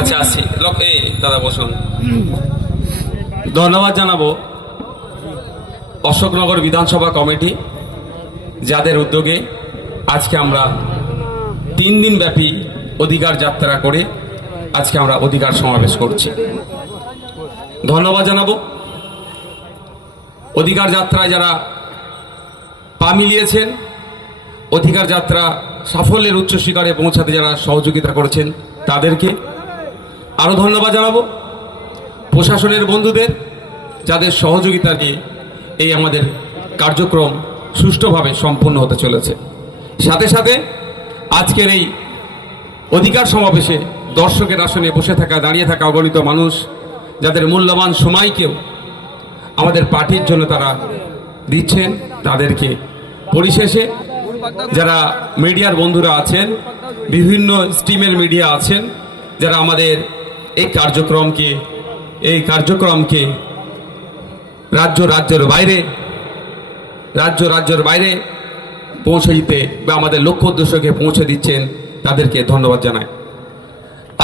আচ্ছা আসছি দাদা বসুন। ধন্যবাদ জানাবো অশোকনগর বিধানসভা কমিটি, যাদের উদ্যোগে আজকে আমরা 3 দিন ব্যাপী অধিকার যাত্রা করে আজকে আমরা অধিকার সমাবেশ করছি। ধন্যবাদ জানাবো অধিকার যাত্রায় যারা পা মিলিয়েছেন, অধিকার যাত্রা সাফল্যের উচ্চ শিখরে পৌঁছাতে যারা সহযোগিতা করেছেন তাদেরকে। আরও ধন্যবাদ জানাবো প্রশাসনের বন্ধুদের, যাদের সহযোগিতা নিয়ে এই আমাদের কার্যক্রম সুষ্ঠুভাবে সম্পন্ন হতে চলেছে। সাথে সাথে আজকের এই অধিকার সমাবেশে দর্শকের আসনে বসে থাকা, দাঁড়িয়ে থাকা অগণিত মানুষ, যাদের মূল্যবান সময়কেও আমাদের পার্টির জন্য তারা দিচ্ছেন, তাদেরকে পরিশেষে যারা মিডিয়ার বন্ধুরা আছেন, বিভিন্ন স্ট্রিমের মিডিয়া আছেন, যারা আমাদের এই কার্যক্রমকে রাজ্যের বাইরে পৌঁছে দিতে বা আমাদের লক্ষ্য উদ্দেশ্যকে পৌঁছে দিচ্ছেন, তাদেরকে ধন্যবাদ জানাই।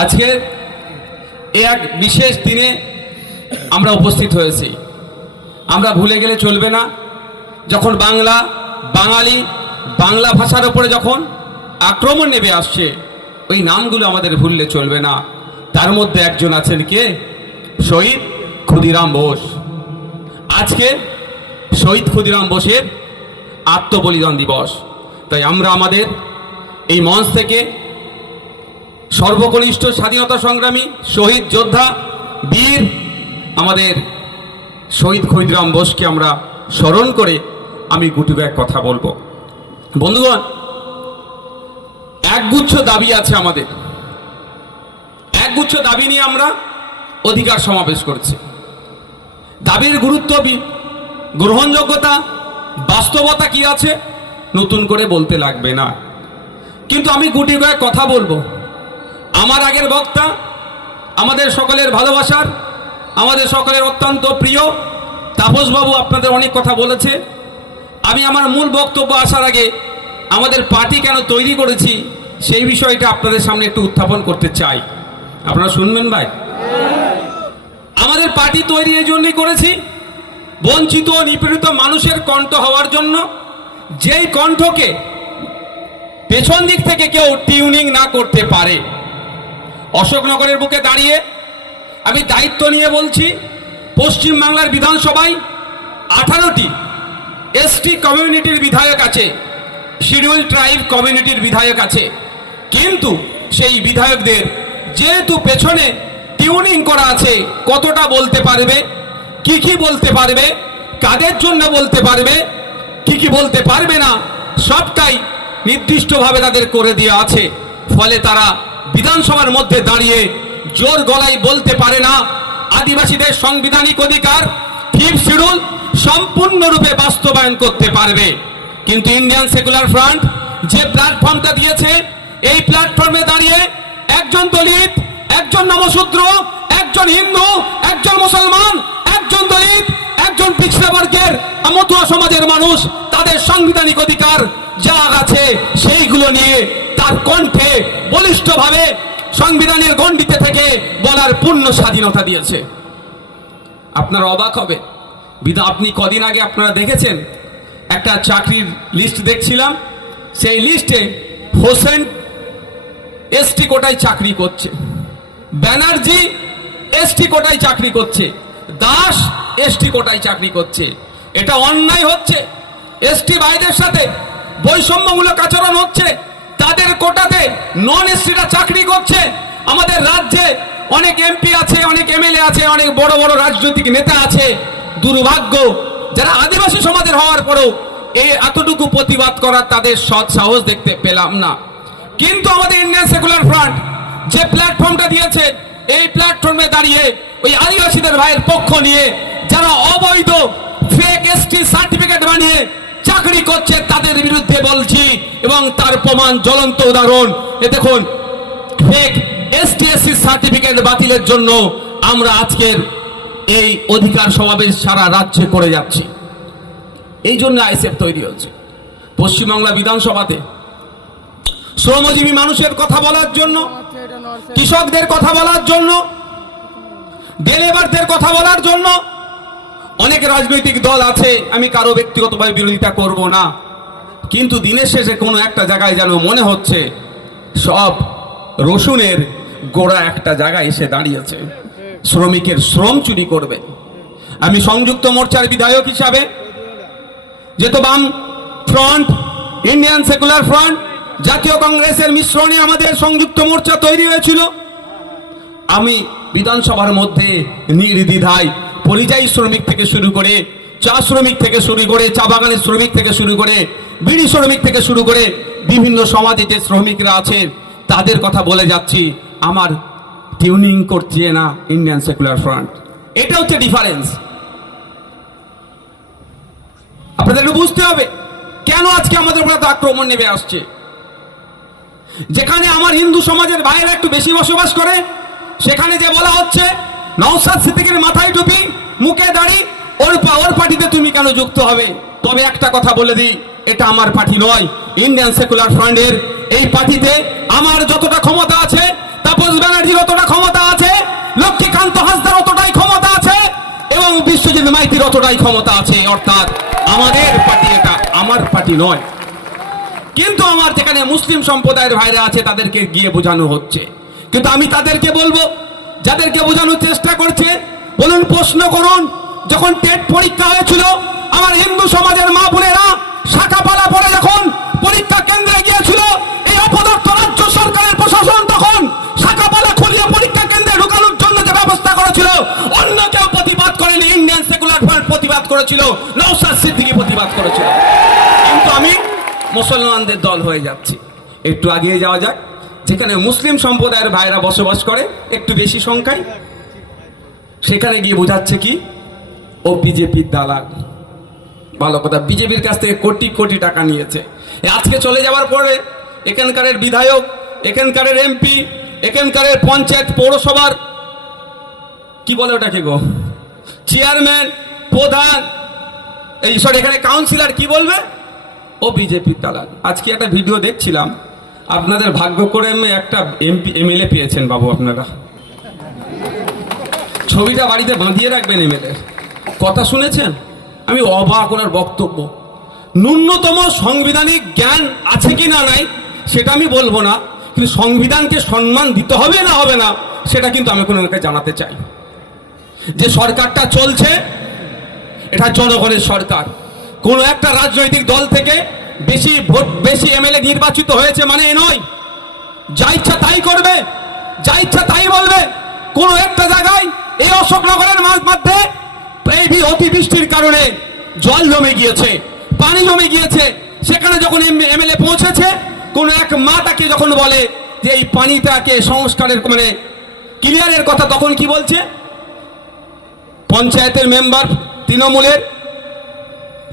আজকে এক বিশেষ দিনে আমরা উপস্থিত হয়েছি। আমরা ভুলে গেলে চলবে না, যখন বাংলা ভাষার উপরে যখন আক্রমণ নেমে আসছে, ওই নামগুলো আমাদের ভুললে চলবে না। তার মধ্যে একজন আছেন কে? শহীদ ক্ষুদিরাম বোস। আজকে শহীদ ক্ষুদিরাম বোসের আত্মবলিদান দিবস। তাই আমরা আমাদের এই মঞ্চ থেকে সর্বকনিষ্ঠ স্বাধীনতা সংগ্রামী, শহীদ যোদ্ধা, বীর আমাদের শহীদ ক্ষুদিরাম বোসকে আমরা স্মরণ করে আমি গুটি কয়েক কথা বলবো। বন্ধুগণ, একগুচ্ছ দাবি আছে আমাদের, একগুচ্ছ দাবি নিয়ে আমরা অধিকার সমাবেশ করছি। দাবির গুরুত্ব, গ্রহণযোগ্যতা, বাস্তবতা কি আছে নতুন করে বলতে লাগবে না, কিন্তু আমি গুটি কয়েক কথা বলবো। আমার আগের বক্তা, আমাদের সকলের ভালোবাসার, আমাদের সকলের অত্যন্ত প্রিয় তাপসবাবু আপনাদের অনেক কথা বলেছে। আমি আমার মূল বক্তব্য আসার আগে আমাদের পার্টি কেন তৈরি করেছি সেই বিষয়টা আপনাদের সামনে একটু উত্থাপন করতে চাই। আপনারা শুনবেন ভাই? আমাদের পার্টি তৈরি এই জন্যই করেছি, বঞ্চিত ও নিপীড়িত মানুষের কণ্ঠ হওয়ার জন্য, যেই কণ্ঠকে পেছন দিক থেকে কেউ টিউনিং না করতে পারে। অশোকনগরের বুকে দাঁড়িয়ে আমি দায়িত্ব নিয়ে বলছি, পশ্চিমবাংলার বিধানসভায় 18টি এসটি কমিউনিটির বিধায়ক আছে, শিডিউল ট্রাইব কমিউনিটির বিধায়ক আছে, কিন্তু সেই বিধায়কদের যেহেতু পেছনে টিউনিং করা আছে, কতটা বলতে পারবে, কি বলতে পারবে, কাদের জন্য বলতে পারবে, কি বলতে পারবে না, সবটাই নির্দিষ্টভাবে তাদের করে দেওয়া আছে। ফলে তারা বিধানসভার মধ্যে দাঁড়িয়ে জোর গলায় বলতে পারে না আদিবাসীদের সাংবিধানিক অধিকার 5th শিডিউল সম্পূর্ণরূপে বাস্তবায়ন করতে পারবে। কিন্তু ইন্ডিয়ান সেকুলার ফ্রন্ট যে প্ল্যাটফর্মটা দিয়েছে, এই প্ল্যাটফর্মে দাঁড়িয়ে একজন দলিত, একজন নমশূদ্র, একজন হিন্দু, একজন মুসলমান, একজন দলিত, একজন পিছড়া বর্গের মতুয়া সমাজের মানুষ তাদের সাংবিধানিক অধিকার যা আছে সেইগুলো নিয়ে তার কণ্ঠে বলিষ্ঠভাবে সংবিধানের গণ্ডিতে থেকে বলার পূর্ণ স্বাধীনতা দিয়েছে। আপনারা অবাক হবে, আপনি কদিন আগে আপনারা দেখেছেন একটা চাকরির লিস্ট দেখছিলাম, সেই লিস্টে হোসেন এসটি কোটায় চাকরি করছে, ব্যানার্জি এসটি কোটায় চাকরি করছে, দাস এসটি কোটায় চাকরি করছে। এটা অন্যায় হচ্ছে, এসটি ভাইদের সাথে বৈষম্যমূলক আচরণ হচ্ছে, তাদের কোটাতে নন এসটিরা চাকরি করছে। আমাদের রাজ্যে অনেক এমপি আছে, অনেক এমএলএ আছে, অনেক বড় বড় রাজনৈতিক নেতা আছে। দুর্ভাগ্য যারা আদিবাসী সমাজের হওয়ার পরেও এই এতটুকু প্রতিবাদ করার তাদের সৎ সাহস দেখতে পেলাম না। কিন্তু আমাদের ইন্ডিয়ান সেকুলার ফ্রন্ট যে প্ল্যাটফর্মটা দিয়েছে, এই প্ল্যাটফর্মে দাঁড়িয়ে ওই আদিবাসীদের ভাইয়ের পক্ষ নিয়ে যারা অবৈধ ফেক এসটি সার্টিফিকেট বানিয়ে চাকরি করছে তাদের বিরুদ্ধে বলছি, এবং তার প্রমাণ জ্বলন্ত উদাহরণ এ দেখুন। ফেক ST/SC সার্টিফিকেট বাতিলের জন্য আমরা আজকের এই অধিকার সমাবেশ সারা রাজ্যে করে যাচ্ছি। এই জন্য আইএসএফ তৈরি হচ্ছে। পশ্চিমবাংলা বিধানসভাতে শ্রমজীবী মানুষের কথা বলার জন্য, কৃষকদের কথা বলার জন্য, ডেলিভারদের কথা বলার জন্য অনেক রাজনৈতিক দল আছে। আমি কারো ব্যক্তিগতভাবে বিরোধিতা করব না, কিন্তু দিনের শেষে কোনো একটা জায়গায় যেন মনে হচ্ছে সব রসুনের গোড়া একটা জায়গায় এসে দাঁড়িয়েছে, শ্রমিকের শ্রম চুরি করবে। আমি সংযুক্ত মোর্চার বিধায়ক হিসাবে, যেহেতু বাম ফ্রন্ট, ইন্ডিয়ান সেকুলার ফ্রন্ট, জাতীয় কংগ্রেসের মিশ্রণে আমাদের সংযুক্ত মোর্চা তৈরি হয়েছিল, আমি বিধানসভার মধ্যে নির্দ্বিধায় পরিযায়ী শ্রমিক থেকে শুরু করে, চা শ্রমিক থেকে শুরু করে, চা বাগানের শ্রমিক থেকে শুরু করে, বিড়ি শ্রমিক থেকে শুরু করে বিভিন্ন সমাজে যে শ্রমিকরা আছে তাদের কথা বলে যাচ্ছি। আমার টিউনিং করছে না ইন্ডিয়ান সেকুলার ফ্রন্ট। এটা হচ্ছে ডিফারেন্স। আপনাদের বুঝতে হবে কেন আজকে আমাদের উপরে আক্রমণ নেমে আসছে। যেখানে আমার হিন্দু সমাজের ভাইয়েরা একটু বেশি বসবাস করে, সেখানে যে বলা হচ্ছে নওশাদ সিদ্দিকীর মাথায় টুপি, মুখে দাড়ি, ওর পার্টিতে তুমি কেন যুক্ত হবে? তবে একটা কথা বলে দিই, এটা আমার পার্টি নয়, ইন্ডিয়ান সেকুলার ফ্রন্টের। এই পার্টিতে আমার যতটা ক্ষমতা আছে, তাপস ব্যানার্জির যতটা ক্ষমতা আছে, লক্ষ্মীকান্ত হাসদার অতটাই ক্ষমতা আছে, এবং বিশ্বজিৎ মাইতির অতটাই ক্ষমতা আছে। অর্থাৎ আমাদের পার্টি, এটা আমার পার্টি নয়। কিন্তু আমার যেখানে মুসলিম সম্প্রদায়ের ভাইরা আছে তাদেরকে গিয়ে বোঝানো হচ্ছে। কিন্তু আমি তাদেরকে বলবো, যাদেরকে বোঝানোর চেষ্টা করছে, বলুন, প্রশ্ন করুন, যখন টেট পরীক্ষা হয়েছিল আমার হিন্দু সমাজের মা বোনেরা শাখাপালা পরে যখন পরীক্ষা কেন্দ্রে গিয়েছিল, এই অপদস্থ রাজ্য সরকারের প্রশাসন তখন শাখাপালা খুলিয়ে পরীক্ষা কেন্দ্রে ঢোকানোর জন্য যে ব্যবস্থা করেছিল, অন্য কেউ প্রতিবাদ করেনি। ইন্ডিয়ান সেকুলার ফ্রন্ট প্রতিবাদ করেছিল, নওশাদ সিদ্দিকী প্রতিবাদ করেছিল। কিন্তু আমি মুসলমানদের দল হয়ে যাচ্ছি। একটু এগিয়ে যাওয়া যাক, যেখানে মুসলিম সম্প্রদায়ের ভাইরা বসবাস করে একটু বেশি সংখ্যায়, সেখানে গিয়ে বোঝাচ্ছে কি ও বিজেপির দালাল। ভালো কথা, বিজেপির কাছ থেকে কোটি কোটি টাকা নিয়েছে। আজকে চলে যাওয়ার পরে এখানকার বিধায়ক, এখানকার এমপি, এখানকার পঞ্চায়েত পৌরসভার কি বলে ওটাকে গো, চেয়ারম্যান, প্রধান, এই সরি এখানে কাউন্সিলর কি বলবে, ও বিজেপির দালাল। আজকে একটা ভিডিও দেখছিলাম, আপনাদের ভাগ্য করে একটা এমপি এমএলএ পেয়েছেন বাবু, আপনারা ছবিটা বাড়িতে বাঁধিয়ে রাখবেন। এমএলএ কথা শুনেছেন? আমি অবাক ওনার বক্তব্য। ন্যূনতম সাংবিধানিক জ্ঞান আছে কি না নাই সেটা আমি বলবো না, কিন্তু সংবিধানকে সম্মান দিতে হবে না হবে না সেটা কিন্তু আমি ওনাকে জানাতে চাই। যে সরকারটা চলছে এটা জনগণের সরকার। কোনো একটা রাজনৈতিক দল থেকে বেশি ভোট, বেশি এমএলএ নির্বাচিত হয়েছে মানে এ নয় যা ইচ্ছা তাই করবে, যা ইচ্ছা তাই বলবে। কোনো একটা জায়গায় এই অশোকনগরের মধ্যে এই অতিবৃষ্টির কারণে জল জমে গিয়েছে, পানি জমে গিয়েছে। সেখানে যখন এমএলএ পৌঁছেছে, কোনো এক মা তাকে যখন বলে যে এই পানিটাকে সংস্কারের মানে ক্লিয়ারের কথা, তখন কি বলছে? পঞ্চায়েতের মেম্বার তৃণমূলের,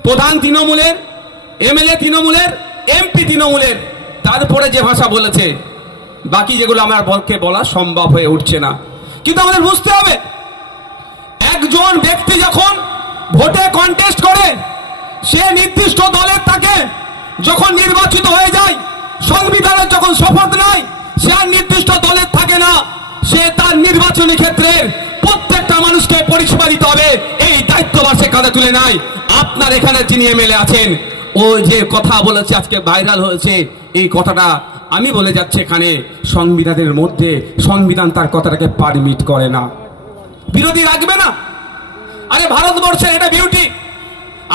প্রধান তৃণমূলের, এমএলএ তৃণমূলের, এমপি তৃণমূলের, তারপরে যে ভাষা বলেছে, বাকি যেগুলো আমার পক্ষে বলা সম্ভব হয়ে উঠছে না। কিন্তু আমাদের বুঝতে হবে, একজন ব্যক্তি যখন ভোটে কন্টেস্ট করে, সে নির্দিষ্ট দলের থাকে, যখন নির্বাচিত হয়ে যায়, সংবিধানের যখন শপথ নেয়, সে আর নির্দিষ্ট দলের থাকে না। সে তার নির্বাচনী ক্ষেত্রে প্রত্যেকটা মানুষকে পরিষেবা দিতে হবে, এই দায়িত্বভার সে কাঁধে তুলে নেয়। আপনার এখানে যিনি এমএলএ আছেন, ও যে কথা বলেছে আজকে ভাইরাল হয়েছে, এই কথাটা আমি বলে যাচ্ছি, এখানে সংবিধানের মধ্যে সংবিধান তার কথাটাকে পারমিট করে না। বিরোধী রাখবে না। আরে ভারতবর্ষের এটা বিউটি,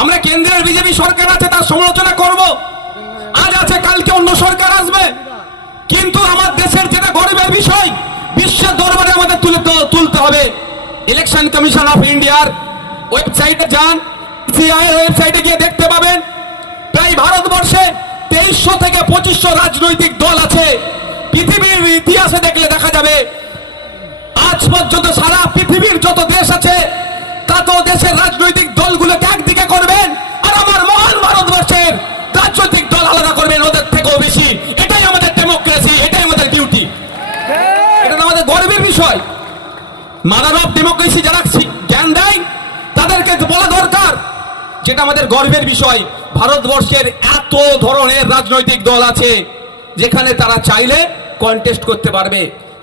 আমরা কেন্দ্রের বিজেপি সরকার আছে তার সমালোচনা করব, আজ আছে কালকে অন্য সরকার আসবে, কিন্তু আমার দেশের যেটা গর্বের বিষয়, বিশ্বের দরবারে আমাদের তুলতে হবে। ইলেকশন কমিশন অফ ইন্ডিয়ার ওয়েবসাইটে যান, সিআই ওয়েবসাইটে গিয়ে দেখতে পাবেন, প্রায় ভারতবর্ষে 2300 থেকে 2500 রাজনৈতিক দল আছে। পৃথিবীর ইতিহাসে দেখলে দেখা যাবে, আজ পর্যন্ত সারা পৃথিবীর যত দেশ আছে তত দেশের রাজনৈতিক দলগুলোকে একদিকে করবেন, আর আমার মহান ভারতবর্ষের রাজনৈতিক দল আলাদা করবেন ওদের থেকেও বেশি। এটাই আমাদের ডেমোক্রেসি, এটাই আমাদের বিউটি। এটা মাদার অফ ডেমোক্রেসি যারা জ্ঞান দেয় তাদেরকে বলা দরকার, যেটা আমাদের গর্বের বিষয়, ভারতবর্ষের এত ধরনের রাজনৈতিক দল আছে যেখানে তারা চাইলে কন্টেস্ট করতে পারবে।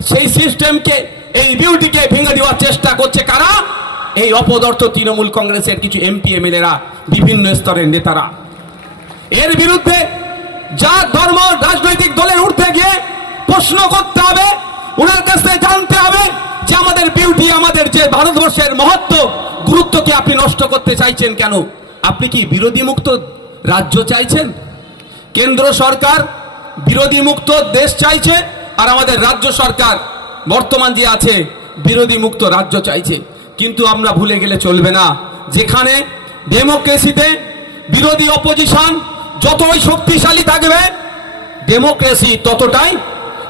সেই সিস্টেমকে, এই বিউটিকে ভেঙে দেওয়ার চেষ্টা করছে কারা? এই অপদার্থ তৃণমূল কংগ্রেসের কিছু এমপি এমএলএরা, বিভিন্ন স্তরের নেতারা। এর বিরুদ্ধে যা ধর্ম রাজনৈতিক দলের উঠতে গিয়ে প্রশ্ন করতে হবে, ওনার কাছ থেকে জানতে হবে যে আমাদের বিউটি, আমাদের যে ভারতবর্ষের মহত্ব, গুরুত্বকে আপনি নষ্ট করতে চাইছেন কেন? আপনি কি বিরোধী মুক্ত রাজ্য চাইছেন? কেন্দ্র সরকার বিরোধী মুক্ত দেশ চাইছে, আর আমাদের রাজ্য সরকার বর্তমান যে আছে বিরোধী মুক্ত রাজ্য চাইছে। কিন্তু আমরা ভুলে গেলে চলবে না, যেখানে ডেমোক্রেসিতে বিরোধী অপোজিশন যতই শক্তিশালী থাকবে, ডেমোক্রেসি ততটাই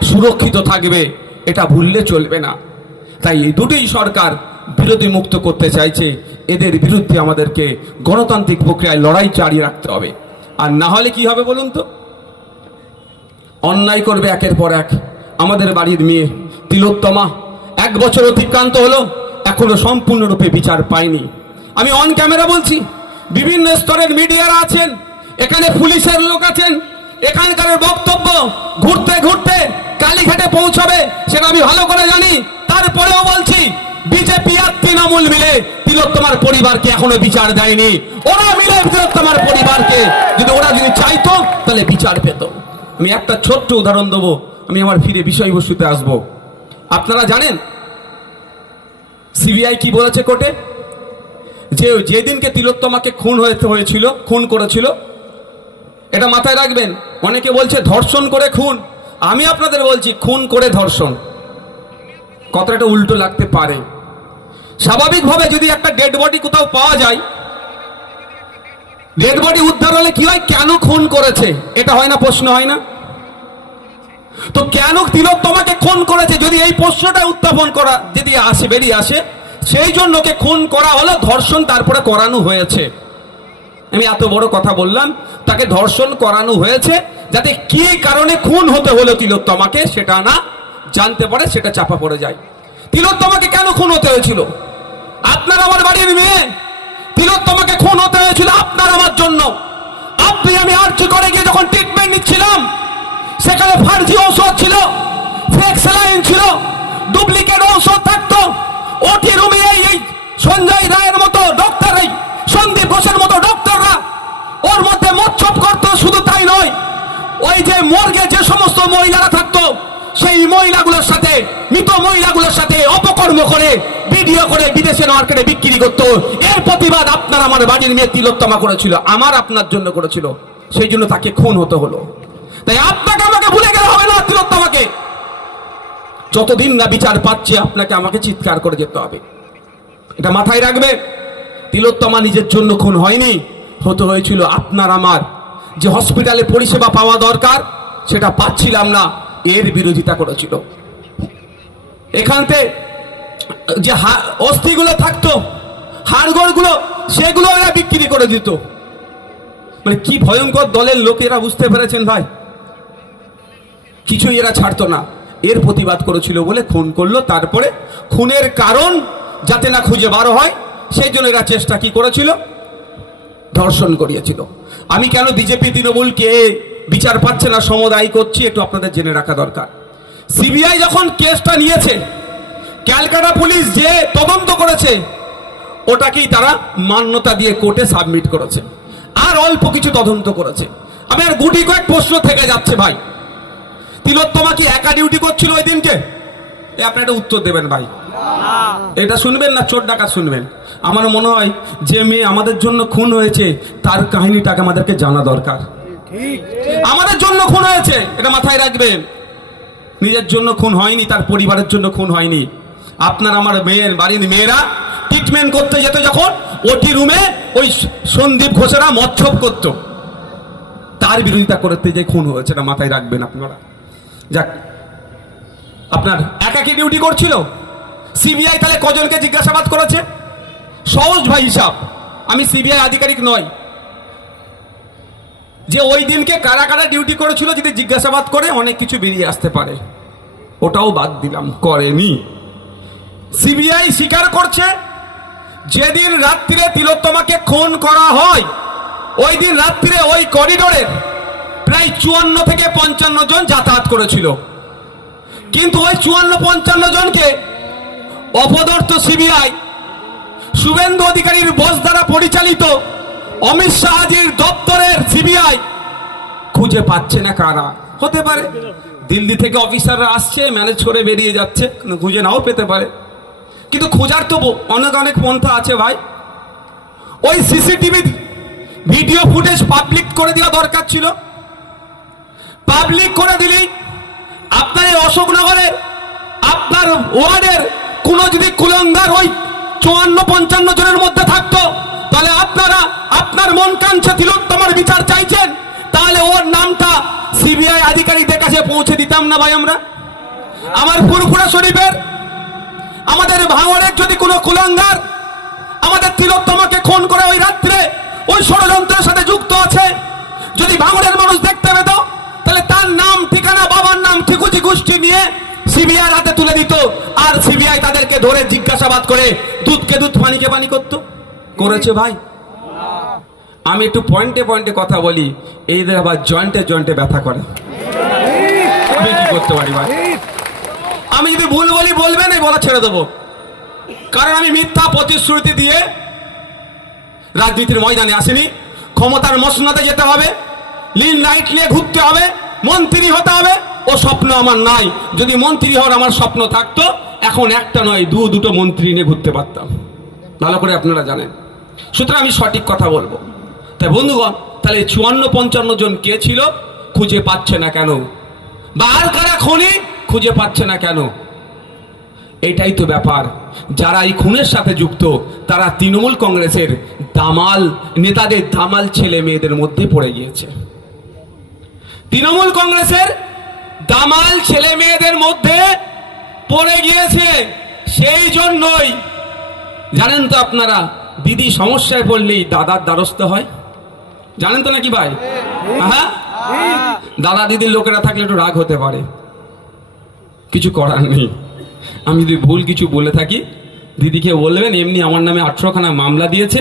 সুরক্ষিত থাকবে, এটা ভুললে চলবে না। তাই এই দুটোই সরকার বিরোধী মুক্ত করতে চাইছে, এদের বিরুদ্ধে আমাদেরকে গণতান্ত্রিক প্রক্রিয়ায় লড়াই চালিয়ে রাখতে হবে। আর না হলে কি হবে বলুন তো? অন্যায় করবে একের পর এক। আমাদের বাড়ির মেয়ে তিলোত্তমা 1 বছর অতিক্রান্ত হলো, এখনো সম্পূর্ণরূপে বিচার পায়নি। আমি অন ক্যামেরা বলছি, বিভিন্ন স্তরের মিডিয়ারা আছেন, এখানে পুলিশের লোক আছেন, এখানকার বক্তব্য ঘুরতে ঘুরতে কালীঘাটে পৌঁছাবে সেটা আমি ভালো করে জানি। তারপরেও বলছি, বিজেপি আর তৃণমূল মিলে তিলোত্তমার পরিবারকে এখনো বিচার দেয়নি। ওরা মিলে তিলোত্তমার পরিবারকে ওরা যদি চাইতো তাহলে বিচার পেত। আমি একটা ছোট্ট উদাহরণ দেবো, আমি আমার ফিরে বিষয়বস্তুতে আসবো। আপনারা জানেন সিবিআই কি বলেছে কোর্টে? যে যেদিনকে তিলোত্তমাকে খুন করেছিল, এটা মাথায় রাখবেন। অনেকে বলছে ধর্ষণ করে খুন, আমি আপনাদের বলছি খুন করে ধর্ষণ। কথাটা উল্টো লাগতে পারে। স্বাভাবিকভাবে যদি একটা ডেড বডি কোথাও পাওয়া যায়, ডেড বডি উদ্ধার হলে কি হয়? কেন খুন করেছে এটা হয় না? প্রশ্ন হয় না? তো কেন তিলোত্তমাকে খুন করেছে, যদি এই প্রশ্নটা উত্থাপন করা যদি বেরিয়ে আসে, সেই জন্য ওকে খুন করা হলো, ধর্ষণ তারপরে করানো হয়েছে। আমি এত বড় কথা বললাম, তাকে ধর্ষণ করানো হয়েছে যাতে কি কারণে খুন হতে হলো তিলোত্তমাকে সেটা না জানতে পারে, সেটা চাপা পড়ে যায়। তিলোত্তমাকে কেন খুন হতে হয়েছিল? আপনার আমার বাড়ির মেয়ে, তিলোত্তমাকে খুন হতে হয়েছিল আপনার আমার জন্য। আপনি আমি আর্জি করে গিয়ে যখন ট্রিটমেন্ট নিচ্ছিলাম, সেখানে ফার্জি ঔষধ ছিল, ফেক স্যালাইন ছিল, ডুপ্লিকেট ঔষধ থাকতো। ওটি রুমে এই সঞ্জয় রায়ের মতো ডক্টর, এই সন্দীপ ঘোষের মতো ডক্টররা ওর মধ্যে মচ্ছপ করতো। শুধু তাই নয়, ওই যে মর্গে যে সমস্ত মহিলারা থাকতো, সেই মহিলাগুলোর সাথে, মৃত মহিলাগুলোর সাথে অপকর্ম করে ভিডিও করে বিদেশের মার্কেটে বিক্রি করতো। এর প্রতিবাদ আপনার আমার বাড়ির মেয়ে তিলোত্তমা করেছিল, আমার আপনার জন্য করেছিল, সেই জন্য তাকে খুন হতে হলো। তাই আপনাকে আমাকে ভুলে গেলে হবে না। তিলোত্তমাকে যতদিন না বিচার পাচ্ছে, আপনাকে আমাকে চিৎকার করে যেতে হবে, এটা মাথায় রাখবে। তিলোত্তমা নিজের জন্য খুন হয়নি, হতে হয়েছিল আপনার আমার। যে হসপিটালে পরিষেবা পাওয়া দরকার সেটা পাচ্ছিলাম না, এর বিরোধিতা করেছিল। এখানতে যে অস্থিগুলো থাকতো, হাড়গোড়গুলো, সেগুলো এরা বিক্রি করে দিত। মানে কি ভয়ঙ্কর দলের লোকেরা, বুঝতে পেরেছেন ভাই? কিছুই এরা ছাড়তো না, এর প্রতিবাদ করেছিল বলে খুন করলো। তারপরে খুনের কারণ যাতে না খুঁজে বার হয়, সেই জন্য এরা চেষ্টা কি করেছিল? ধর্ষণ করিয়েছিল। আমি কেন বিজেপি তৃণমূলকে বিচার পাচ্ছে না সমদায়ী করছি, একটু আপনাদের জেনে রাখা দরকার। সিবিআই যখন কেসটা নিয়েছে, ক্যালকাটা পুলিশ যে তদন্ত করেছে, ওটাকেই তারা মান্যতা দিয়ে কোর্টে সাবমিট করেছে, আর অল্প কিছু তদন্ত করেছে। আমি আর গুটি কয়েক প্রশ্ন থেকে যাচ্ছে ভাই। তিলোত্তমা কি একা ডিউটি করছিল ওই দিনকে? আপনি একটা উত্তর দেবেন ভাই। এটা শুনবেন না চোর ডাকাত শুনবেন? আমার মনে হয় যে মেয়ে আমাদের জন্য খুন হয়েছে, তার কাহিনীটাকে আমাদেরকে জানা দরকার। আমাদের জন্য খুন হয়েছে, এটা মাথায় রাখবেন। নিজের জন্য খুন হয়নি, তার পরিবারের জন্য খুন হয়নি। আপনার আমার মেয়ের বাড়ির মেয়েরা ট্রিটমেন্ট করতে যেত, যখন ওটি রুমে ওই সন্দীপ ঘোষেরা মচ্ছপ করত, তার বিরোধিতা করতে যে খুন হয়েছে, এটা মাথায় রাখবেন আপনারা। যাক, আপনার একাকি ডিউটি করছিল। সিবিআই তাহলে কজনকে জিজ্ঞাসাবাদ করেছে? সহজ ভাই হিসাব, আমি সিবিআই আধিকারিক নয়, যে ওই দিনকে কারা কারা ডিউটি করেছিল যদি জিজ্ঞাসাবাদ করে অনেক কিছু বেরিয়ে আসতে পারে। ওটাও বাদ দিলাম, করেনি। সিবিআই স্বীকার করছে যেদিন রাত্রিরে তিলোত্তমাকে খুন করা হয় ওই দিন রাত্রিরে ওই করিডোরের প্রায় 54 থেকে 55 জন যাতায়াত করেছিল। কিন্তু ওই 54-55 জনকে অপদার্থ সিবিআই শুভেন্দু অধিকারীর বস দ্বারা পরিচালিত অমিত শাহজির দপ্তরের সিবিআই খুঁজে পাচ্ছে না। কারা হতে পারে? দিল্লি থেকে অফিসাররা আসছে, ম্যানেজ করে বেরিয়ে যাচ্ছে, খুঁজে নাও পেতে পারে। কিন্তু খোঁজার তো অনেক অনেক পন্থা আছে ভাই। ওই সিসিটিভি ভিডিও ফুটেজ পাবলিক করে দেওয়া দরকার ছিল। পাবলিক করে দিলেই আপনার এই অশোকনগরের আপনার ওয়ার্ডের কোনো যদি কুলঙ্গার ওই 54-55 জনের মধ্যে থাকতো, তাহলে আপনারা আপনার মন কাঞ্চা তিলোত্তমার বিচার চাইছেন, তাহলে ওর নামটা সিবিআই আধিকারিকদের কাছে পৌঁছে দিতাম না ভাই আমরা? আমার ফুরফুরা শরীফের আমাদের ভাঙড়ের যদি কোনো কুলঙ্গার আমাদের তিলোত্তমাকে খুন করে ওই রাত্রে ওই ষড়যন্ত্রের সাথে যুক্ত আছে, যদি ভাঙড়ের মানুষ দেখতে পেত, তাহলে তার নাম ঠিকানা বাবার নাম ঠিকুজি গোষ্ঠী নিয়ে সিবিআই হাতে তুলে দিত, আর সিবিআই তাদেরকে ধরে জিজ্ঞাসাবাদ করে দুধকে দুধ পানিকে পানি করত। করেছে ভাই? আমি একটু পয়েন্টে পয়েন্টে কথা বলি, এইদের আবার জয়েন্টে জয়েন্টে ব্যথা করে। আমি কি করতে পারি ভাই? আমি যদি ভুল বলি বলবেন, এই বলা ছেড়ে দেবো। কারণ আমি মিথ্যা প্রতিশ্রুতি দিয়ে রাজনীতির ময়দানে আসিনি। ক্ষমতার মসনদে যেতে হবে, নীল লাইট নিয়ে ঘুরতে হবে, মন্ত্রী হতে হবে, ও স্বপ্ন আমার নাই। যদি মন্ত্রী হওয়ার আমার স্বপ্ন থাকতো, এখন একটা নয় দুটো মন্ত্রী নিয়ে ঘুরতে পারতাম। ভালো করে আপনারা জানেন। সুতরাং আমি সঠিক কথা বলবো। তাই বন্ধুগণ, তাহলে 54-55 জন কে ছিল? খুঁজে পাচ্ছে না কেন? বা আর কারা খুনি খুঁজে পাচ্ছে না কেন? এটাই তো ব্যাপার। যারা এই খুনের সাথে যুক্ত তারা তৃণমূল কংগ্রেসের দামাল নেতাদের দামাল ছেলে মেয়েদের মধ্যে পড়ে গিয়েছে। তৃণমূল কংগ্রেসের দামাল ছেলে মেয়েদের মধ্যে পড়ে গিয়েছে। সেই জন্যই জানেন তো আপনারা, দিদি সমস্যায় পড়লেই দাদার দ্বারস্থ হয়। জানেন তো নাকি ভাই? হ্যাঁ, দাদা দিদির লোকেরা থাকলে একটু রাগ হতে পারে, কিছু করার নেই। আমি যদি ভুল কিছু বলে থাকি দিদিকে বলবেন, এমনি আমার নামে 18খানা মামলা দিয়েছে,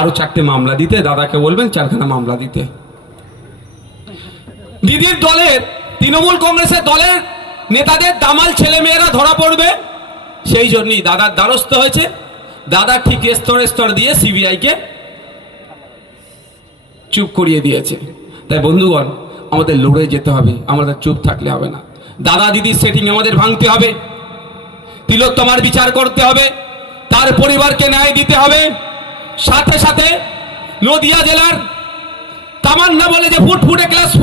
আরো 4টে মামলা দিতে। দাদাকে বলবেন 4খানা মামলা দিতে। দিদির দলের তৃণমূল কংগ্রেসের দলের নেতাদের দামাল ছেলে মেয়েরা ধরা পড়বে, সেই জন্যই দাদার দ্বারস্থ হয়েছে। দাদা ঠিক স্তরে স্তর দিয়ে সিবিআইকে চুপ করিয়ে দিয়েছে। তাই বন্ধুগণ, আমাদের লড়ে যেতে হবে, আমাদের চুপ থাকলে হবে না। দাদা দিদির সেটিং আমাদের ভাঙতে হবে, তিলোত্তমার বিচার করতে হবে, তার পরিবারকে ন্যায় দিতে হবে। সাথে সাথে নদিয়া জেলার তামান্না বলে যে ফুটফুটে ক্লাস